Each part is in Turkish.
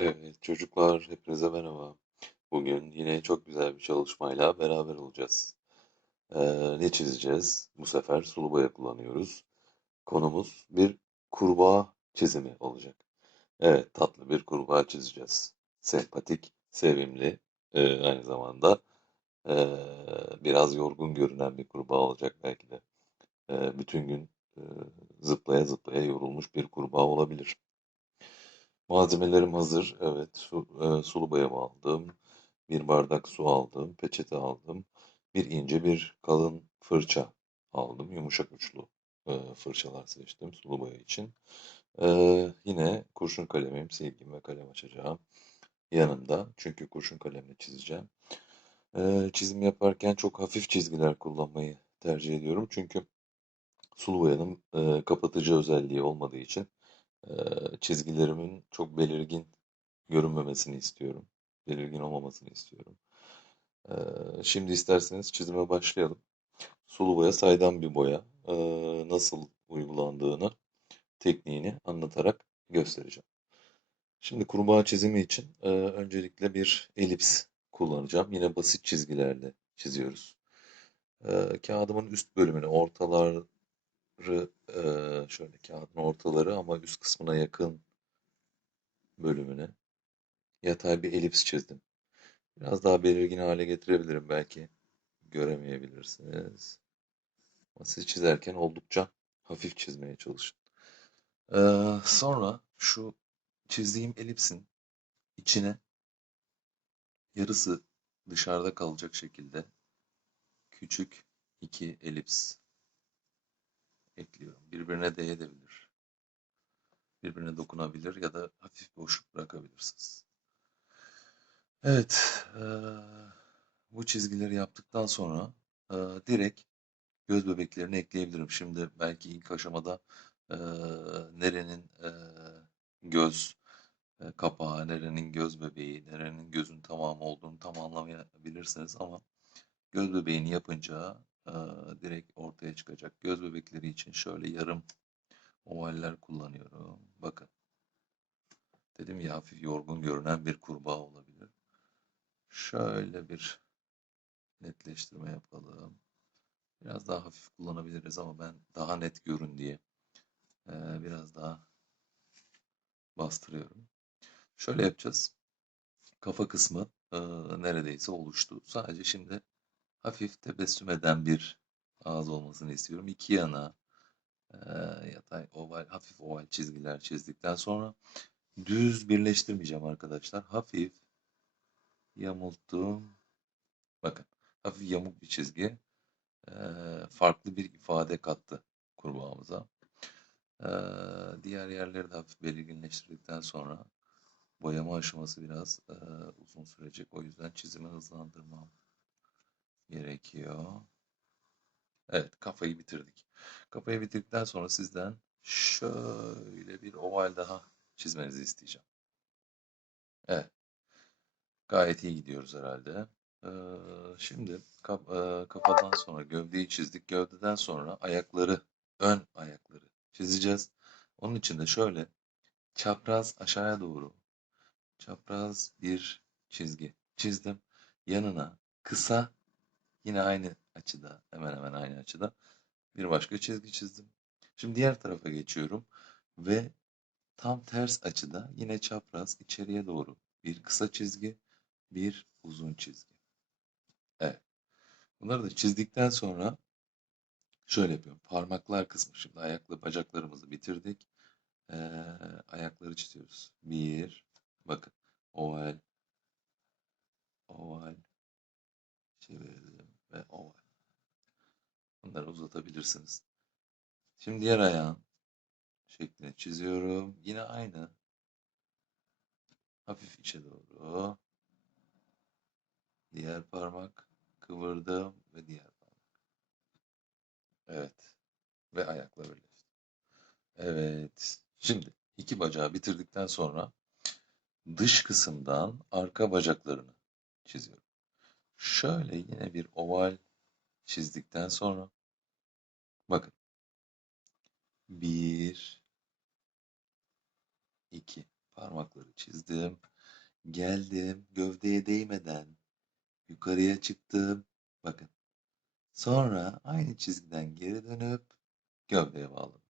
Evet, çocuklar hepinize merhaba. Bugün yine çok güzel bir çalışmayla beraber olacağız. Ee, ne çizeceğiz? Bu sefer sulu boya kullanıyoruz. Konumuz bir kurbağa çizimi olacak. Evet, tatlı bir kurbağa çizeceğiz. Sempatik, sevimli, e, aynı zamanda e, biraz yorgun görünen bir kurbağa olacak belki de. E, bütün gün e, zıplaya zıplaya yorulmuş bir kurbağa olabilir. Malzemelerim hazır. Evet, su, e, sulu boyamı aldım. Bir bardak su aldım. Peçete aldım. Bir ince bir kalın fırça aldım. Yumuşak uçlu e, fırçalar seçtim sulu boya için. E, yine kurşun kalemim, silgim ve kalem açacağım yanımda. Çünkü kurşun kalemle çizeceğim. E, çizim yaparken çok hafif çizgiler kullanmayı tercih ediyorum. Çünkü sulu boyanın e, kapatıcı özelliği olmadığı için çizgilerimin çok belirgin görünmemesini istiyorum. Belirgin olmamasını istiyorum. Şimdi isterseniz çizime başlayalım. Sulu boya saydam bir boya. Nasıl uygulandığını, tekniğini anlatarak göstereceğim. Şimdi kurbağa çizimi için öncelikle bir elips kullanacağım. Yine basit çizgilerle çiziyoruz. Kağıdımın üst bölümünü, ortaları e, şöyle kağıdın ortaları ama üst kısmına yakın bölümüne yatay bir elips çizdim. Biraz daha belirgin hale getirebilirim belki göremeyebilirsiniz. Ama siz çizerken oldukça hafif çizmeye çalışın. Ee, sonra şu çizdiğim elipsin içine yarısı dışarıda kalacak şekilde küçük iki elips ekliyorum. Birbirine değebilir. Birbirine dokunabilir ya da hafif boşluk bırakabilirsiniz. Evet, e, bu çizgileri yaptıktan sonra e, direkt göz bebeklerini ekleyebilirim. Şimdi belki ilk aşamada e, nerenin e, göz e, kapağı, nerenin göz bebeği, nerenin gözün tamamı olduğunu tam anlamayabilirsiniz ama göz bebeğini yapınca direkt ortaya çıkacak. Göz bebekleri için şöyle yarım ovaller kullanıyorum. Bakın. Dedim ya hafif yorgun görünen bir kurbağa olabilir. Şöyle bir netleştirme yapalım. Biraz daha hafif kullanabiliriz ama ben daha net görün diye biraz daha bastırıyorum. Şöyle yapacağız. Kafa kısmı neredeyse oluştu. Sadece şimdi hafif tebessüm eden bir ağız olmasını istiyorum. İki yana yatay oval, hafif oval çizgiler çizdikten sonra düz birleştirmeyeceğim arkadaşlar. Hafif yamulttum. Bakın hafif yamuk bir çizgi farklı bir ifade kattı kurbağamıza. Diğer yerleri de hafif belirginleştirdikten sonra boyama aşaması biraz uzun sürecek. O yüzden çizimi hızlandırmam gerekiyor. Evet kafayı bitirdik. Kafayı bitirdikten sonra sizden şöyle bir oval daha çizmenizi isteyeceğim. Evet. Gayet iyi gidiyoruz herhalde. Ee, şimdi kap, e, kafadan sonra gövdeyi çizdik. Gövdeden sonra ayakları, ön ayakları çizeceğiz. Onun için de şöyle çapraz aşağıya doğru çapraz bir çizgi çizdim. Yanına kısa yine aynı açıda hemen hemen aynı açıda bir başka çizgi çizdim. Şimdi diğer tarafa geçiyorum ve tam ters açıda yine çapraz içeriye doğru bir kısa çizgi bir uzun çizgi. Evet. Bunları da çizdikten sonra şöyle yapıyorum. Parmaklar kısmı. Şimdi ayaklı bacaklarımızı bitirdik. Ee, ayakları çiziyoruz. Bir. Bakın. Oval. Oval. Çevirdim. Ve oval. Bunları uzatabilirsiniz. Şimdi diğer ayağın şeklini çiziyorum. Yine aynı. Hafif içe doğru. Diğer parmak kıvırdım ve diğer parmak. Evet. Ve ayakla birleştim. Evet. Şimdi iki bacağı bitirdikten sonra dış kısımdan arka bacaklarını çiziyorum. Şöyle yine bir oval çizdikten sonra bakın bir iki parmakları çizdim Geldim. Gövdeye değmeden yukarıya çıktım. Bakın. Sonra aynı çizgiden geri dönüp gövdeye bağladım.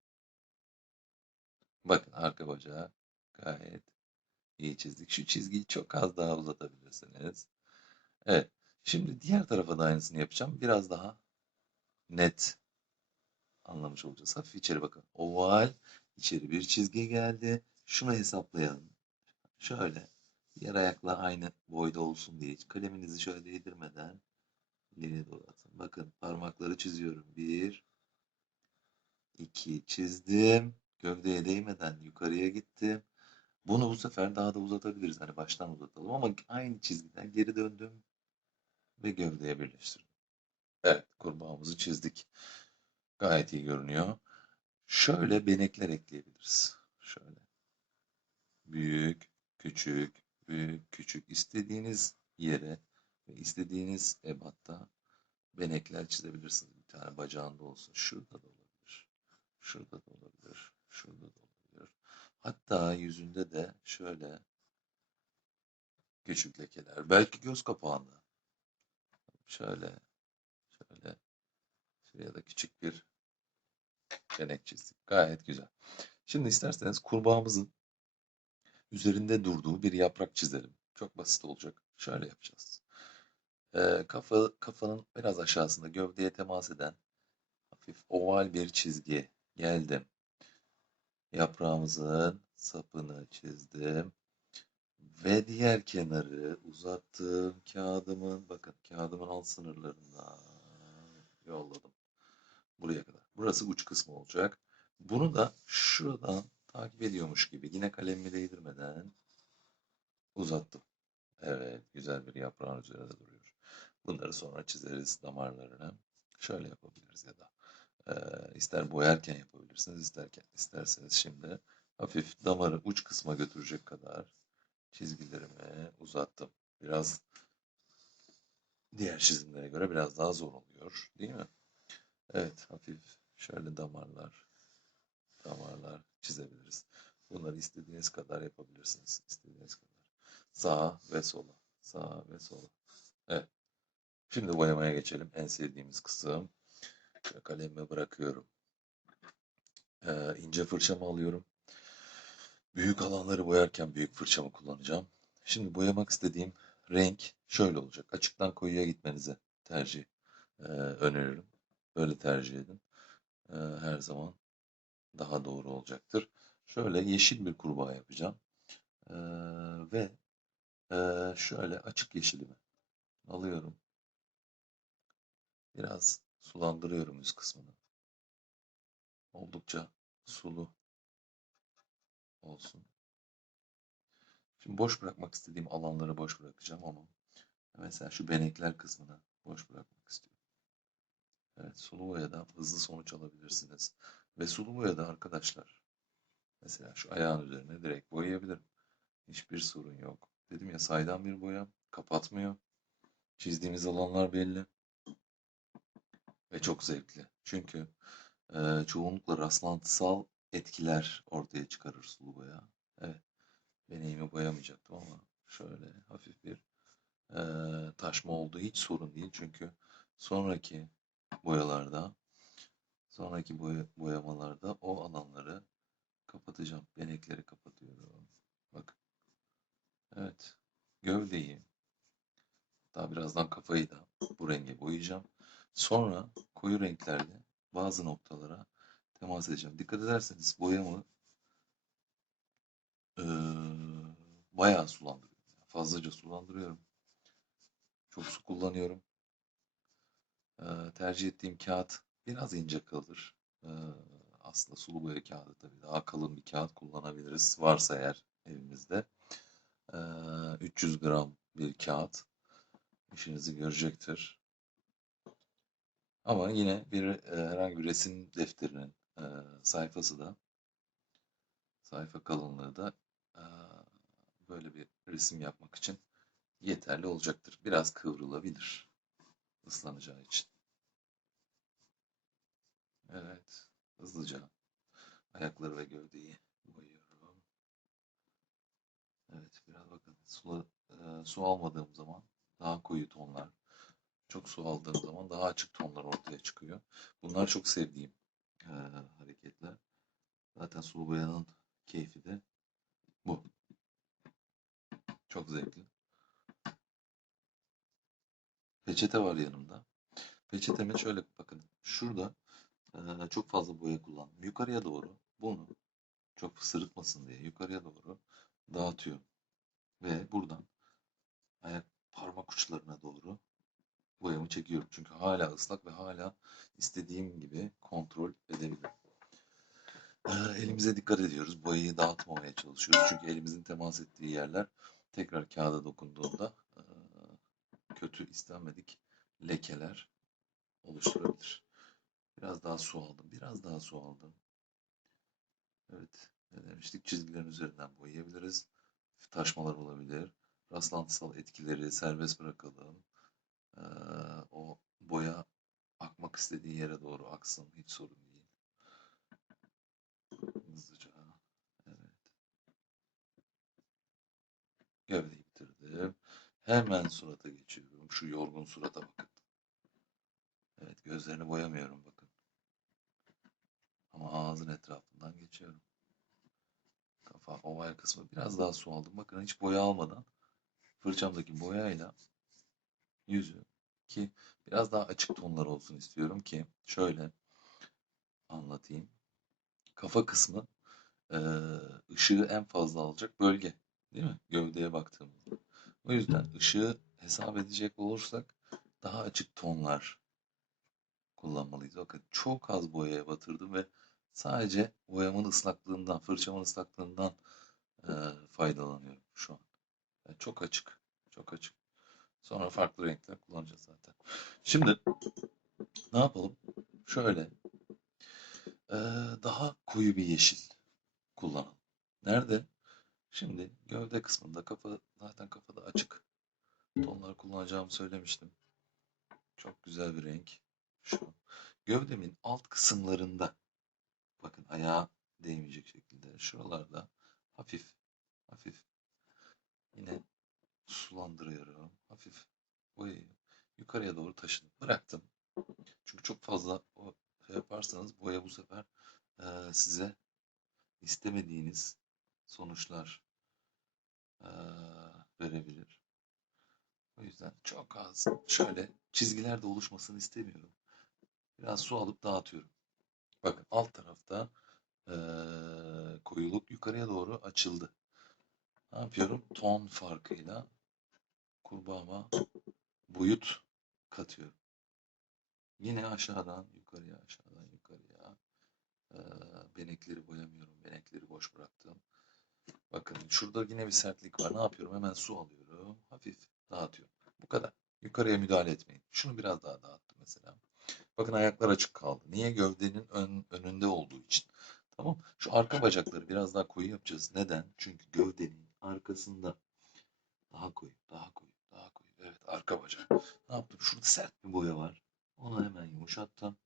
Bakın arka bacağı gayet iyi çizdik. Şu çizgiyi çok az daha uzatabilirsiniz. Evet. Şimdi diğer tarafa da aynısını yapacağım. Biraz daha net anlamış olacağız. Hafif içeri bakın. Oval. içeri bir çizgi geldi. Şunu hesaplayalım. Şöyle. Diğer ayakla aynı boyda olsun diye. Kaleminizi şöyle değdirmeden ileri doğru atın. Bakın parmakları çiziyorum. Bir, iki çizdim. Gövdeye değmeden yukarıya gittim. Bunu bu sefer daha da uzatabiliriz. Hani baştan uzatalım ama aynı çizgiden geri döndüm ve gövdeye birleştirdim. Evet, kurbağamızı çizdik. Gayet iyi görünüyor. Şöyle benekler ekleyebiliriz. Şöyle. Büyük, küçük, büyük, küçük. İstediğiniz yere ve istediğiniz ebatta benekler çizebilirsiniz. Bir tane bacağında olsun. Şurada da olabilir. Şurada da olabilir. Şurada da olabilir. Hatta yüzünde de şöyle küçük lekeler. Belki göz kapağında. Şöyle, şöyle, şuraya da küçük bir benek çizdik. Gayet güzel. Şimdi isterseniz kurbağamızın üzerinde durduğu bir yaprak çizelim. Çok basit olacak. Şöyle yapacağız. Ee, kafa kafanın biraz aşağısında gövdeye temas eden hafif oval bir çizgi geldim. Yaprağımızın sapını çizdim. Ve diğer kenarı uzattım kağıdımın. Bakın kağıdımın alt sınırlarından yolladım. Buraya kadar. Burası uç kısmı olacak. Bunu da şuradan takip ediyormuş gibi yine kalemimi değdirmeden uzattım. Evet, güzel bir yaprağın üzerinde duruyor. Bunları sonra çizeriz damarlarını. Şöyle yapabiliriz ya da e, ister boyarken yapabilirsiniz, isterken isterseniz şimdi hafif damarı uç kısma götürecek kadar çizgilerimi uzattım. Biraz diğer çizimlere göre biraz daha zor oluyor, değil mi? Evet, hafif şöyle damarlar, damarlar çizebiliriz. Bunları istediğiniz kadar yapabilirsiniz. istediğiniz kadar. Sağa ve sola, sağa ve sola. Evet. Şimdi boyamaya geçelim. En sevdiğimiz kısım. Şöyle kalemimi bırakıyorum. Ee, ince fırçamı alıyorum. Büyük alanları boyarken büyük fırçamı kullanacağım. Şimdi boyamak istediğim renk şöyle olacak. Açıktan koyuya gitmenizi tercih e, öneririm. Böyle tercih edin. E, her zaman daha doğru olacaktır. Şöyle yeşil bir kurbağa yapacağım. E, ve e, şöyle açık yeşilimi alıyorum. Biraz sulandırıyorum üst kısmını. Oldukça sulu olsun. Şimdi boş bırakmak istediğim alanları boş bırakacağım ama mesela şu benekler kısmını boş bırakmak istiyorum. Evet, sulu boyada hızlı sonuç alabilirsiniz. Ve sulu boyada arkadaşlar mesela şu ayağın üzerine direkt boyayabilirim. Hiçbir sorun yok. Dedim ya saydam bir boya kapatmıyor. Çizdiğimiz alanlar belli. Ve çok zevkli. Çünkü e, çoğunlukla rastlantısal etkiler ortaya çıkarır sulu boya. Evet. Deneyimi boyamayacaktım ama şöyle hafif bir e, taşma olduğu hiç sorun değil. Çünkü sonraki boyalarda sonraki boya, boyamalarda o alanları kapatacağım. Benekleri kapatıyorum. Bakın. Evet. Gövdeyi daha birazdan kafayı da bu renge boyayacağım. Sonra koyu renklerle bazı noktalara temas edeceğim. Dikkat ederseniz boyamı e, bayağı sulandırıyorum. Fazlaca sulandırıyorum. Çok su kullanıyorum. E, tercih ettiğim kağıt biraz ince kalır. E, aslında sulu boya kağıdı tabii daha kalın bir kağıt kullanabiliriz. Varsa eğer evimizde. E, 300 gram bir kağıt işinizi görecektir. Ama yine bir e, herhangi bir resim defterinin e, sayfası da sayfa kalınlığı da e, böyle bir resim yapmak için yeterli olacaktır. Biraz kıvrılabilir ıslanacağı için. Evet, hızlıca ayakları ve gövdeyi boyuyorum. Evet, biraz bakın su, e, su almadığım zaman daha koyu tonlar, çok su aldığım zaman daha açık tonlar ortaya çıkıyor. Bunlar çok sevdiğim e, hareketler. Zaten sulu boyanın keyfi de bu. Çok zevkli. Peçete var yanımda. Peçeteme şöyle bakın. Şurada e, çok fazla boya kullandım. Yukarıya doğru bunu çok sırıtmasın diye yukarıya doğru dağıtıyorum. Ve buradan ayak parmak uçlarına doğru boyamı çekiyorum. Çünkü hala ıslak ve hala istediğim gibi kontrol edebilirim. Ee, elimize dikkat ediyoruz. Boyayı dağıtmamaya çalışıyoruz. Çünkü elimizin temas ettiği yerler tekrar kağıda dokunduğunda e, kötü istenmedik lekeler oluşturabilir. Biraz daha su aldım. Biraz daha su aldım. Evet. Ne demiştik? Çizgilerin üzerinden boyayabiliriz. Taşmalar olabilir. Rastlantısal etkileri serbest bırakalım. Ee, o boya akmak istediği yere doğru aksın. Hiç sorun değil. Hızlıca. Evet. Gövdeyi bitirdim. Hemen surata geçiyorum. Şu yorgun surata bakın. Evet gözlerini boyamıyorum bakın. Ama ağzın etrafından geçiyorum. Kafa oval kısmı biraz daha su aldım. Bakın hiç boya almadan fırçamdaki boyayla yüzü ki biraz daha açık tonlar olsun istiyorum ki şöyle anlatayım. Kafa kısmı ışığı en fazla alacak bölge değil mi? Gövdeye baktığımızda. O yüzden ışığı hesap edecek olursak daha açık tonlar kullanmalıyız. Bakın çok az boyaya batırdım ve sadece boyamın ıslaklığından, fırçamın ıslaklığından e, faydalanıyorum şu an. Yani çok açık, çok açık. Sonra farklı renkler kullanacağız zaten. Şimdi ne yapalım? Şöyle e, daha koyu bir yeşil kullanalım. Nerede? Şimdi gövde kısmında kafa zaten kafada açık tonlar kullanacağımı söylemiştim. Çok güzel bir renk. Şu gövdemin alt kısımlarında bakın ayağa değmeyecek şekilde şuralarda hafif hafif yine sulandırıyorum. Hafif boyayı yukarıya doğru taşıdım. Bıraktım. Çünkü çok fazla o şey yaparsanız boya bu sefer e, size istemediğiniz sonuçlar e, verebilir. O yüzden çok az şöyle çizgiler de oluşmasını istemiyorum. Biraz su alıp dağıtıyorum. Bakın alt tarafta e, koyuluk yukarıya doğru açıldı. Ne yapıyorum? Ton farkıyla kurbağama boyut katıyorum. Yine aşağıdan yukarıya aşağıdan yukarıya e, benekleri boyamıyorum. Benekleri boş bıraktım. Bakın şurada yine bir sertlik var. Ne yapıyorum? Hemen su alıyorum. Hafif dağıtıyorum. Bu kadar. Yukarıya müdahale etmeyin. Şunu biraz daha dağıttım mesela. Bakın ayaklar açık kaldı. Niye? Gövdenin ön, önünde olduğu için. Tamam. Şu arka bacakları biraz daha koyu yapacağız. Neden? Çünkü gövdenin arkasında daha koyu, daha koyu, arka bacak. Ne yaptım? Şurada sert bir boya var. Onu hemen yumuşattım.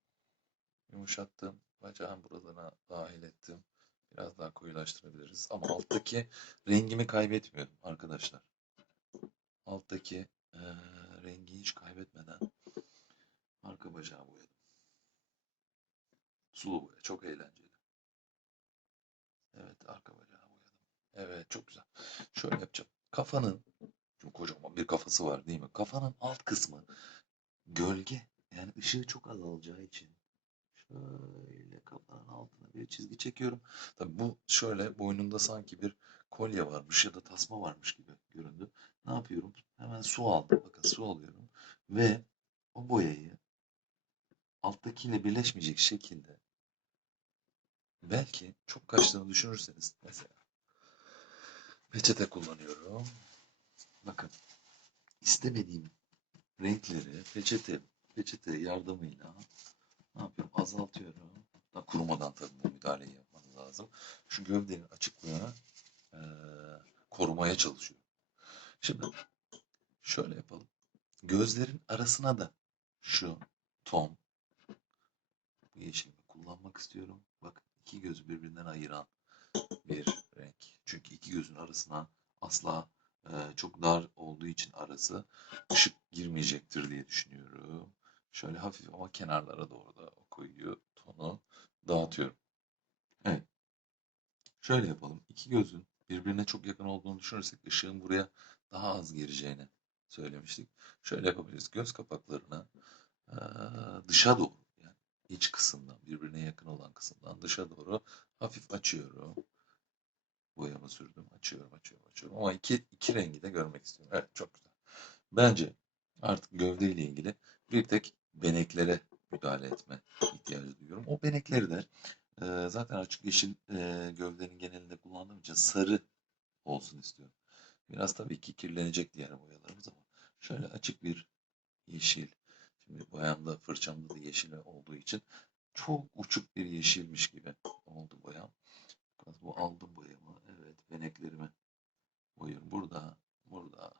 Yumuşattım. Bacağın buralarına dahil ettim. Biraz daha koyulaştırabiliriz. Ama alttaki rengimi kaybetmiyorum arkadaşlar. Alttaki e, rengi hiç kaybetmeden arka bacağı boyadım. Sulu boya. Çok eğlenceli. Evet arka bacağı boyadım. Evet çok güzel. Şöyle yapacağım. Kafanın çok kocaman bir kafası var değil mi? Kafanın alt kısmı gölge yani ışığı çok az alacağı için şöyle kafanın altına bir çizgi çekiyorum. Tabii bu şöyle boynunda sanki bir kolye varmış ya da tasma varmış gibi göründü. Ne yapıyorum? Hemen su aldım. Bakın su alıyorum ve o boyayı alttakiyle birleşmeyecek şekilde belki çok kaçtığını düşünürseniz mesela peçete kullanıyorum. Bakın istemediğim renkleri peçete peçete yardımıyla ne yapıyorum? Azaltıyorum. Da kurumadan tabii bu müdahaleyi yapmanız lazım. Şu gövdenin açıklığını e, korumaya çalışıyorum. Şimdi şöyle yapalım. Gözlerin arasına da şu ton bu yeşilimi kullanmak istiyorum. Bakın iki gözü birbirinden ayıran bir renk. Çünkü iki gözün arasına asla çok dar olduğu için arası ışık girmeyecektir diye düşünüyorum. Şöyle hafif ama kenarlara doğru da o koyu tonu dağıtıyorum. Evet. Şöyle yapalım. İki gözün birbirine çok yakın olduğunu düşünürsek ışığın buraya daha az gireceğini söylemiştik. Şöyle yapabiliriz. Göz kapaklarına eee, dışa doğru yani iç kısımdan birbirine yakın olan kısımdan dışa doğru hafif açıyorum. Boyamı sürdüm. Açıyorum, açıyorum, açıyorum. Ama iki, iki rengi de görmek istiyorum. Evet çok güzel. Bence artık gövdeyle ilgili bir tek beneklere müdahale etme ihtiyacı duyuyorum. O benekleri de e, zaten açık yeşil e, gövdenin genelinde kullandığım için sarı olsun istiyorum. Biraz tabii ki kirlenecek diğer boyalarımız ama şöyle açık bir yeşil. Şimdi boyamda fırçamda da yeşil olduğu için çok uçuk bir yeşilmiş gibi oldu boyam. Bu aldım boyamı. Evet beneklerimi boyuyorum. Burada, burada,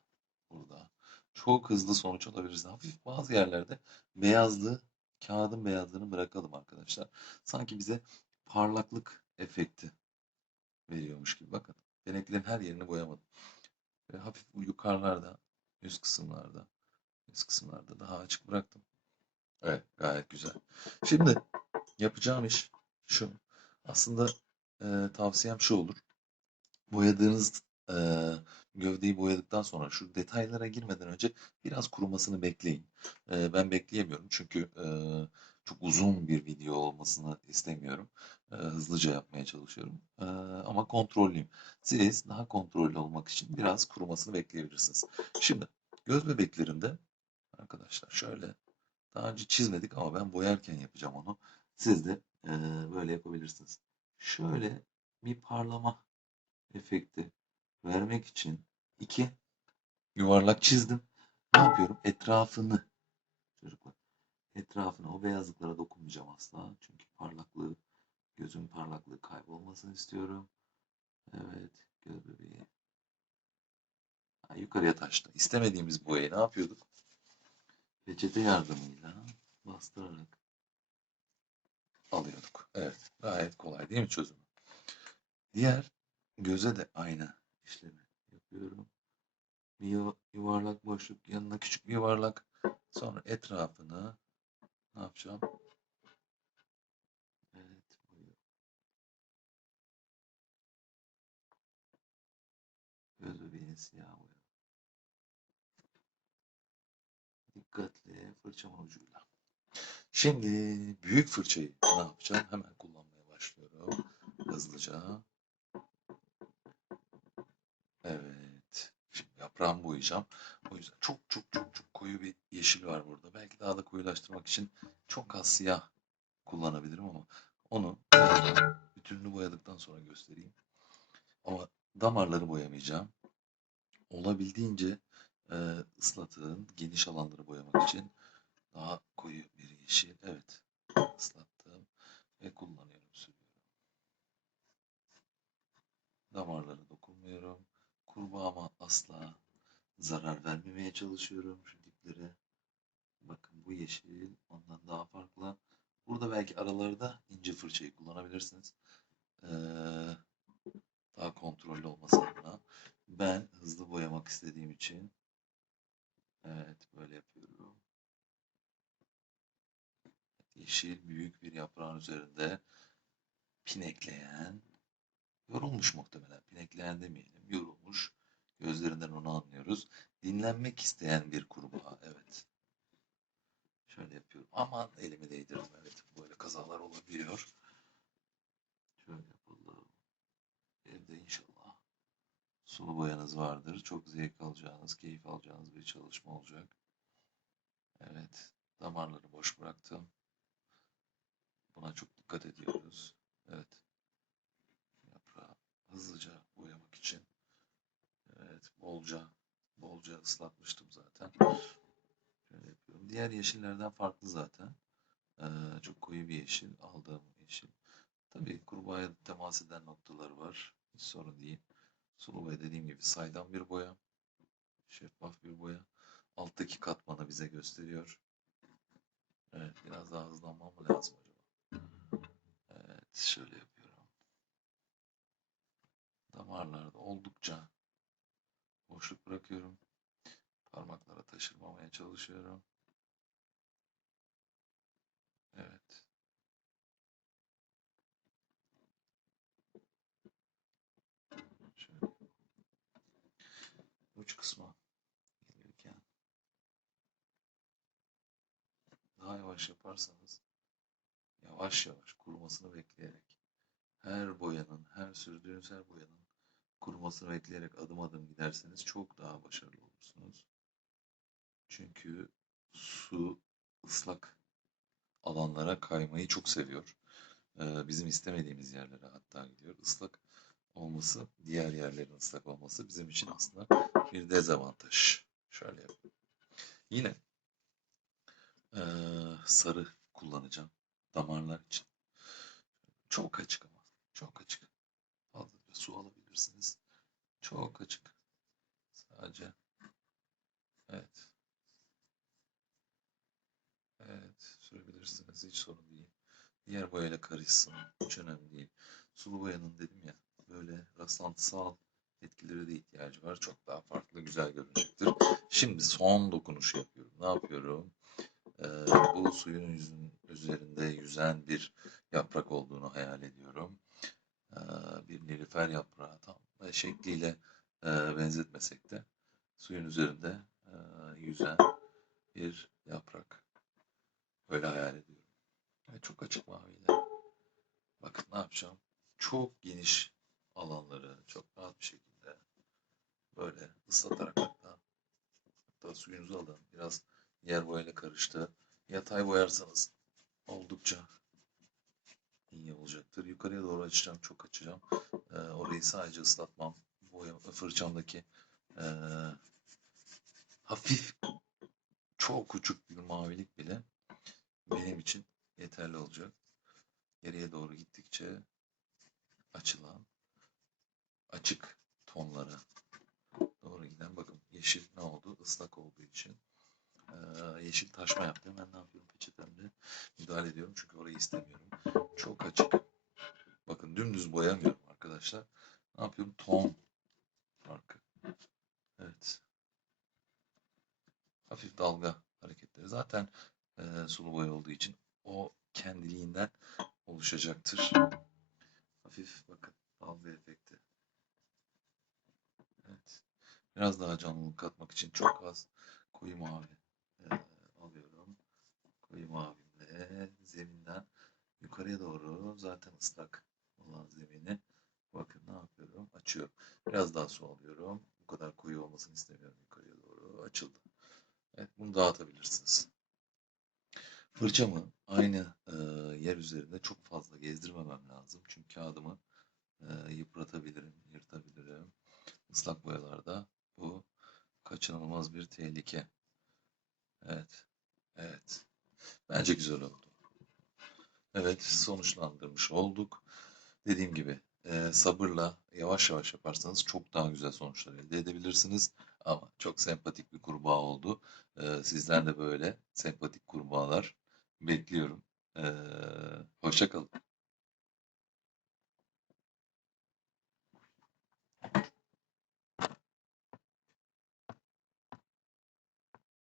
burada. Çok hızlı sonuç alabiliriz. Hafif bazı yerlerde beyazlığı, kağıdın beyazlığını bırakalım arkadaşlar. Sanki bize parlaklık efekti veriyormuş gibi. Bakın beneklerin her yerini boyamadım. Ve hafif yukarılarda, üst kısımlarda, üst kısımlarda daha açık bıraktım. Evet gayet güzel. Şimdi yapacağım iş şu. Aslında e, tavsiyem şu olur. Boyadığınız e, gövdeyi boyadıktan sonra şu detaylara girmeden önce biraz kurumasını bekleyin. E, ben bekleyemiyorum çünkü e, çok uzun bir video olmasını istemiyorum. E, hızlıca yapmaya çalışıyorum. E, ama kontrollüyüm. Siz daha kontrollü olmak için biraz kurumasını bekleyebilirsiniz. Şimdi göz bebeklerinde arkadaşlar şöyle daha önce çizmedik ama ben boyarken yapacağım onu. Siz de e, böyle yapabilirsiniz. Şöyle bir parlama efekti vermek için iki yuvarlak çizdim. Ne yapıyorum? Etrafını çocuklar etrafına o beyazlıklara dokunmayacağım asla. Çünkü parlaklığı gözün parlaklığı kaybolmasını istiyorum. Evet göz bebeği. Yukarıya taştı. İstemediğimiz boyayı ne yapıyorduk? Peçete yardımıyla bastırarak alıyorduk. Evet gayet kolay değil mi çözümü? Diğer göze de aynı işlemi yapıyorum. Bir yu- yuvarlak boşluk yanına küçük bir yuvarlak. Sonra etrafını ne yapacağım? Evet. Göz bebeğini siyah boyuyorum. Dikkatli fırçamın ucuyla. Şimdi büyük fırçayı ne yapacağım? Hemen kullanmaya başlıyorum. Hızlıca. Evet. Şimdi yaprağımı boyayacağım. O yüzden çok çok çok çok koyu bir yeşil var burada. Belki daha da koyulaştırmak için çok az siyah kullanabilirim ama onu bütününü boyadıktan sonra göstereyim. Ama damarları boyamayacağım. Olabildiğince e, ıslatın geniş alanları boyamak için daha koyu bir yeşil. Evet. ıslattım ve kullanıyorum sürüyorum. Damarlara dokunmuyorum. Kurbağama asla zarar vermemeye çalışıyorum şu diplere. Bakın bu yeşil ondan daha farklı. Burada belki aralarda ince fırçayı kullanabilirsiniz. Ee, daha kontrollü olması adına. Ben hızlı boyamak istediğim için evet böyle yapıyorum. Yeşil büyük bir yaprağın üzerinde pinekleyen yorulmuş muhtemelen. Pinekleyen demeyelim. Yorulmuş. Gözlerinden onu anlıyoruz. Dinlenmek isteyen bir kurbağa. Evet. Şöyle yapıyorum. Aman elimi değdirdim. Evet. Böyle kazalar olabiliyor. Şöyle yapalım. Evde inşallah sulu boyanız vardır. Çok zevk alacağınız, keyif alacağınız bir çalışma olacak. Evet. Damarları boş bıraktım. Buna çok dikkat ediyoruz. Evet. Yaprağı hızlıca boyamak için. Evet. Bolca bolca ıslatmıştım zaten. Şöyle yapıyorum. Diğer yeşillerden farklı zaten. Ee, çok koyu bir yeşil. Aldığım yeşil. Tabii kurbağaya temas eden noktaları var. Hiç sorun değil. Sulu boya dediğim gibi saydam bir boya. Şeffaf bir boya. Alttaki katmanı bize gösteriyor. Evet, biraz daha hızlanmam lazım şöyle yapıyorum. Damarlarda oldukça boş boşluk bırakıyorum. Parmaklara taşırmamaya çalışıyorum. Evet. Şöyle. Uç kısma gelirken daha yavaş yaparsanız yavaş yavaş kurumasını bekleyerek her boyanın, her sürdüğünüz her boyanın kurumasını bekleyerek adım adım giderseniz çok daha başarılı olursunuz. Çünkü su ıslak alanlara kaymayı çok seviyor. Ee, bizim istemediğimiz yerlere hatta gidiyor. Islak olması, diğer yerlerin ıslak olması bizim için aslında bir dezavantaj. Şöyle yapayım. Yine eee, sarı kullanacağım damarlar için. Çok açık ama. Çok açık. Fazlaca su alabilirsiniz. Çok açık. Sadece. Evet. Evet. Sürebilirsiniz. Hiç sorun değil. Diğer boyayla karışsın. Hiç önemli değil. Sulu boyanın dedim ya böyle rastlantısal etkilere de ihtiyacı var. Çok daha farklı, güzel görünecektir. Şimdi son dokunuşu yapıyorum. Ne yapıyorum? Ee, bu suyun yüzün üzerinde yüzen bir yaprak olduğunu hayal ediyorum. Ee, bir nilüfer yaprağı tam e, şekliyle e, benzetmesek de suyun üzerinde e, yüzen bir yaprak. Böyle hayal ediyorum. Ve çok açık maviyle. Bakın ne yapacağım? Çok geniş alanları çok rahat bir şekilde böyle ıslatarak hatta, hatta suyunuzu alın. Biraz yer boyayla karıştı. Yatay boyarsanız oldukça iyi olacaktır. Yukarıya doğru açacağım. Çok açacağım. Ee, orayı sadece ıslatmam. Boya, fırçamdaki ee, hafif çok uçuk bir mavilik bile benim için yeterli olacak. Geriye doğru gittikçe açılan açık tonlara doğru giden bakın yeşil ne oldu ıslak olduğu için ee, yeşil taşma yaptı hemen ne yapıyorum? Peçetemle müdahale ediyorum. Çünkü orayı istemiyorum. Çok açık. Bakın dümdüz boyamıyorum arkadaşlar. Ne yapıyorum? Ton farkı. Evet. Hafif dalga hareketleri. Zaten e, sulu boya olduğu için o kendiliğinden oluşacaktır. Hafif bakın dalga efekti. Evet. Biraz daha canlılık katmak için çok az koyu mavi. Koyu mavimle zeminden yukarıya doğru zaten ıslak olan zemini bakın ne yapıyorum? Açıyorum. Biraz daha su alıyorum. Bu kadar koyu olmasını istemiyorum yukarıya doğru. Açıldı. Evet bunu dağıtabilirsiniz. Fırçamı aynı eee, yer üzerinde çok fazla gezdirmemem lazım. Çünkü kağıdımı eee, yıpratabilirim, yırtabilirim. Islak boyalarda bu kaçınılmaz bir tehlike. Evet. Evet. Bence güzel oldu. Evet, sonuçlandırmış olduk. Dediğim gibi e, sabırla yavaş yavaş yaparsanız çok daha güzel sonuçlar elde edebilirsiniz. Ama çok sempatik bir kurbağa oldu. E, sizden de böyle sempatik kurbağalar bekliyorum. E, hoşça kalın.